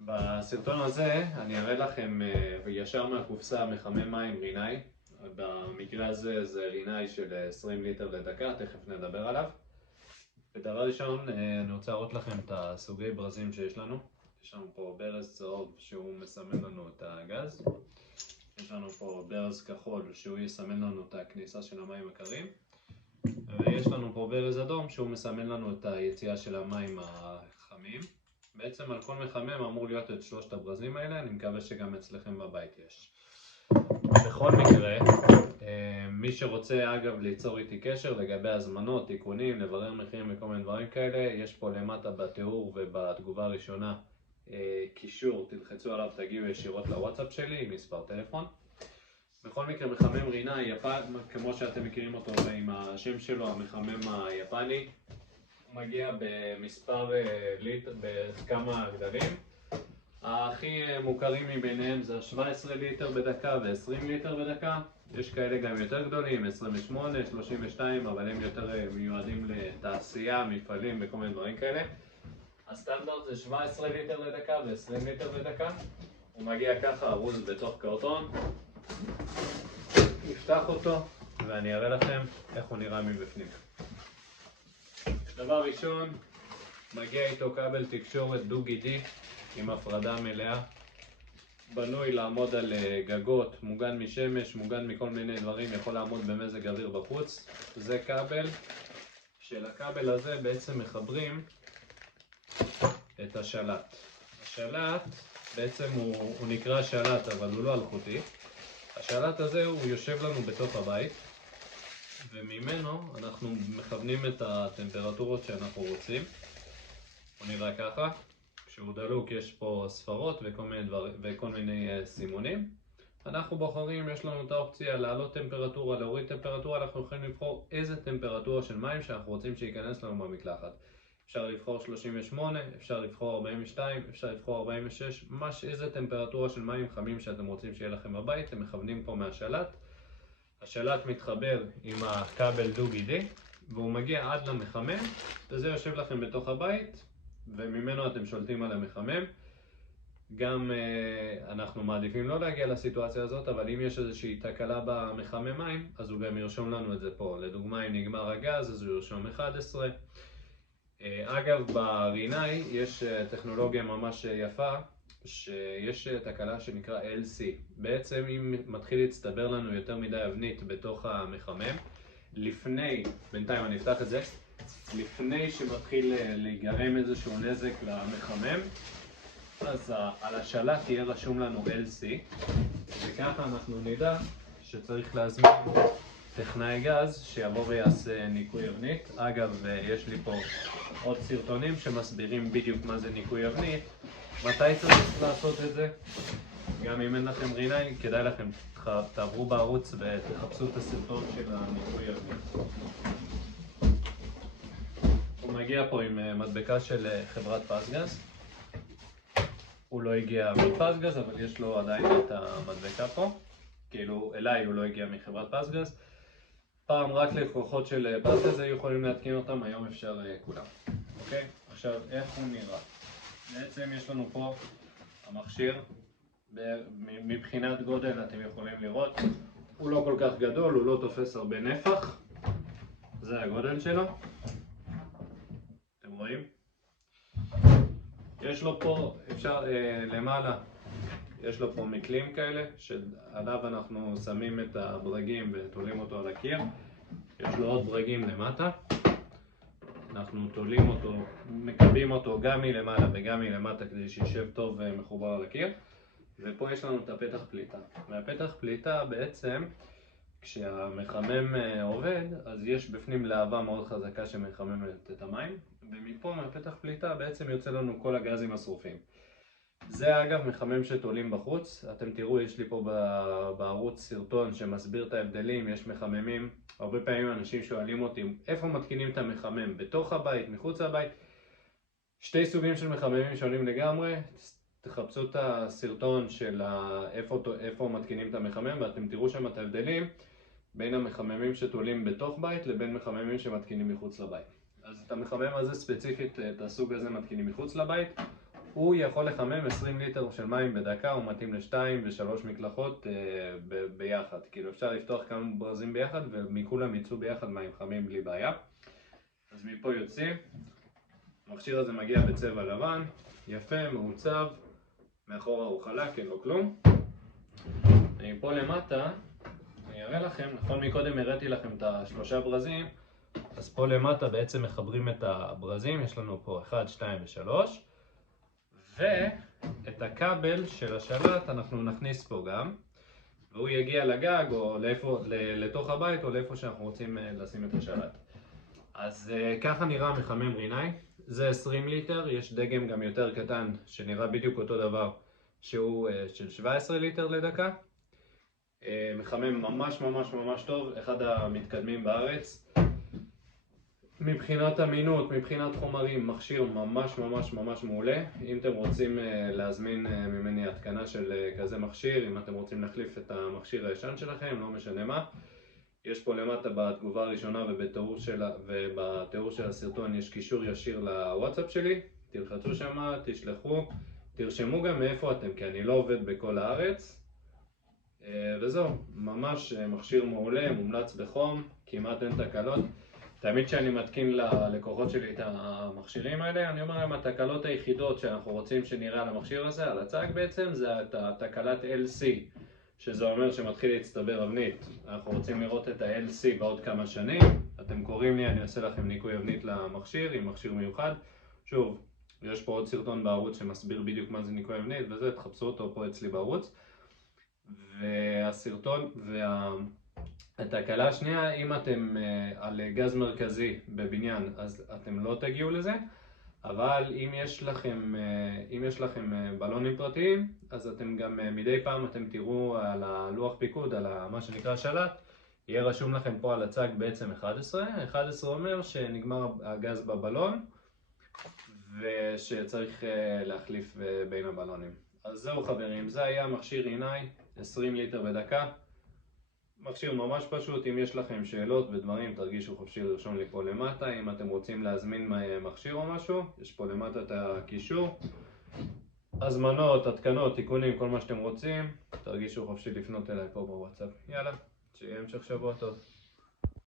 בסרטון הזה אני אראה לכם ישר מהקופסה מחמם מים רינאי. במקרה הזה זה רינאי של 20 ליטר לדקה, תכף נדבר עליו. ודבר ראשון אני רוצה להראות לכם את הסוגי ברזים שיש לנו. יש לנו פה ברז צהוב שהוא מסמן לנו את הגז. יש לנו פה ברז כחול שהוא יסמן לנו את הכניסה של המים הקרים. ויש לנו פה ברז אדום שהוא מסמן לנו את היציאה של המים החמים. בעצם על כל מחמם אמור להיות את שלושת הברזים האלה, אני מקווה שגם אצלכם בבית יש. בכל מקרה, מי שרוצה אגב ליצור איתי קשר לגבי הזמנות, תיקונים, לברר מחירים וכל מיני דברים כאלה, יש פה למטה בתיאור ובתגובה הראשונה קישור, תלחצו עליו, תגיעו ישירות לוואטסאפ שלי עם מספר טלפון. בכל מקרה מחמם רינאי, כמו שאתם מכירים אותו עם השם שלו, המחמם היפני, מגיע במספר ליטר, בכמה גדלים. הכי מוכרים מביניהם זה 17 ליטר בדקה ו-20 ליטר בדקה. יש כאלה גם יותר גדולים, 28, 32, אבל הם יותר מיועדים לתעשייה, מפעלים וכל מיני דברים כאלה. הסטנדרט זה 17 ליטר לדקה ו-20 ליטר לדקה. הוא מגיע ככה ארוז בתוך קרטון. נפתח אותו ואני אראה לכם איך הוא נראה מבפנים. דבר ראשון, מגיע איתו כבל תקשורת דו-גידי עם הפרדה מלאה, בנוי לעמוד על גגות, מוגן משמש, מוגן מכל מיני דברים, יכול לעמוד במזג אוויר בחוץ. זה כבל. של הכבל הזה בעצם מחברים את השלט. השלט בעצם הוא נקרא שלט אבל הוא לא אלחוטי. השלט הזה הוא יושב לנו בתוך הבית וממנו אנחנו מכוונים את הטמפרטורות שאנחנו רוצים. הוא נראה ככה. כשהוא דלוק יש פה ספרות וכל מיני סימונים. אנחנו בוחרים, יש לנו את האופציה לעלות טמפרטורה, להוריד טמפרטורה, אנחנו יכולים לבחור איזה טמפרטורה של מים שאנחנו רוצים שייכנס לנו במקלחת. אפשר לבחור 38, אפשר לבחור 42, אפשר לבחור 46, איזה טמפרטורה של מים חמים שאתם רוצים שיהיה לכם בבית, אתם מכוונים פה מהשלט. השלט מתחבר עם הכבל דו-גידי והוא מגיע עד למחמם, וזה יושב לכם בתוך הבית וממנו אתם שולטים על המחמם. גם אנחנו מעדיפים לא להגיע לסיטואציה הזאת, אבל אם יש איזושהי תקלה במחמם מים אז הוא גם ירשום לנו את זה פה. לדוגמה אם נגמר הגז אז הוא ירשום 11. אגב ברינאי יש טכנולוגיה ממש יפה, שיש תקלה שנקרא LC. בעצם אם מתחיל להצטבר לנו יותר מדי אבנית בתוך המחמם, בינתיים אני אפתח את זה, לפני שמתחיל להיגרם איזשהו נזק למחמם, אז על השלט יהיה רשום לנו LC, וככה אנחנו נדע שצריך להזמין טכנאי גז שיבוא ויעשה ניקוי אבנית. אגב, יש לי פה עוד סרטונים שמסבירים בדיוק מה זה ניקוי אבנית, מתי צריך לעשות את זה. גם אם אין לכם רינאי, כדאי לכם תעברו בערוץ ותחפשו את הסרטון של הניקוי אבנית. הוא מגיע פה עם מדבקה של חברת פסגז. הוא לא הגיע מפסגז, אבל יש לו עדיין את המדבקה פה. כאילו אליי הוא לא הגיע מחברת פסגז. פעם רק לקוחות של פסגז היו יכולים להתקין אותם, היום אפשר כולם. אוקיי? עכשיו איך הוא נראה? בעצם יש לנו פה המכשיר. מבחינת גודל אתם יכולים לראות. הוא לא כל כך גדול, הוא לא תופס הרבה נפח. זה הגודל שלו. אתם רואים? יש לו פה, אפשר למעלה, יש לו פה מקלים כאלה שעליו אנחנו שמים את הברגים ותולים אותו על הקיר. יש לו עוד ברגים למטה. אנחנו תולים אותו, מקבים אותו גם מלמעלה וגם מלמטה כדי שישב טוב ומחובר על הקיר. ופה יש לנו את הפתח פליטה. מהפתח פליטה בעצם כשהמחמם עובד אז יש בפנים להבה מאוד חזקה שמחממת את המים, ומפה מהפתח פליטה בעצם יוצא לנו כל הגזים השרופים. זה אגב מחמם שתולים בחוץ. אתם תראו, יש לי פה בערוץ סרטון שמסביר את ההבדלים. יש מחממים, הרבה פעמים אנשים שואלים אותי איפה מתקינים את המחמם, בתוך הבית, מחוץ לבית. שתי סוגים של מחממים שונים לגמרי. תחפשו את הסרטון של איפה מתקינים את המחמם ואתם תראו שם את ההבדלים בין המחממים שתולים בתוך בית לבין מחממים שמתקינים מחוץ לבית. אז את המחמם הזה ספציפית, את הסוג הזה מתקינים מחוץ לבית. הוא יכול לחמם 20 ליטר של מים בדקה, הוא מתאים ל2 ו3 מקלחות ביחד. כאילו אפשר לפתוח כמה ברזים ביחד ומכולם יצאו ביחד מים חמים בלי בעיה. אז מפה יוצאים. המכשיר הזה מגיע בצבע לבן, יפה, מעוצב, מאחורה הוא חלק, אין לו כלום. אני פה למטה, אני אראה לכם, נכון מקודם הראיתי לכם את השלושה ברזים, אז פה למטה בעצם מחברים את הברזים, יש לנו פה 1, 2 ו3, ואת הכבל של השלט אנחנו נכניס פה גם, והוא יגיע לגג או לתוך הבית או לאיפה שאנחנו רוצים לשים את השלט. אז ככה נראה מחמם רינאי, זה 20 ליטר, יש דגם גם יותר קטן שנראה בדיוק אותו דבר, שהוא של 17 ליטר לדקה. מחמם ממש ממש ממש טוב, אחד המתקדמים בארץ. מבחינת אמינות, מבחינת חומרים, מכשיר ממש ממש ממש מעולה. אם אתם רוצים להזמין ממני התקנה של כזה מכשיר, אם אתם רוצים להחליף את המכשיר הישן שלכם, לא משנה מה, יש פה למטה בתגובה הראשונה ובתיאור של הסרטון יש קישור ישיר לוואטסאפ שלי. תלחצו שם, תשלחו, תרשמו גם מאיפה אתם, כי אני לא עובד בכל הארץ. וזהו, ממש מכשיר מעולה, מומלץ בחום, כמעט אין תקלות. תמיד כשאני מתקין ללקוחות שלי את המכשירים האלה, אני אומר להם, התקלות היחידות שאנחנו רוצים שנראה על המכשיר הזה, על הצג בעצם, זה את התקלת LC, שזה אומר שמתחיל להצטבר אבנית. אנחנו רוצים לראות את ה-LC בעוד כמה שנים. אתם קוראים לי, אני אעשה לכם ניקוי אבנית למכשיר, עם מכשיר מיוחד. שוב, יש פה עוד סרטון בערוץ שמסביר בדיוק מה זה ניקוי אבנית, וזה, תחפשו אותו פה אצלי בערוץ. והסרטון והתקלה השנייה, אם אתם על גז מרכזי בבניין, אז אתם לא תגיעו לזה. אבל אם יש לכם בלונים פרטיים, אז אתם גם מדי פעם אתם תראו על הלוח פיקוד, על מה שנקרא שלט, יהיה רשום לכם פה על הצג בעצם 11. 11 אומר שנגמר הגז בבלון ושצריך להחליף בין הבלונים. אז זהו חברים, זה היה מכשיר רינאי 20 ליטר בדקה. מכשיר ממש פשוט, אם יש לכם שאלות ודברים תרגישו חופשי לרשום לי פה למטה. אם אתם רוצים להזמין מכשיר או משהו, יש פה למטה את הקישור. הזמנות, התקנות, תיקונים, כל מה שאתם רוצים, תרגישו חופשי לפנות אליי פה בוואטסאפ. יאללה, שיהיה המשך שבוע טוב.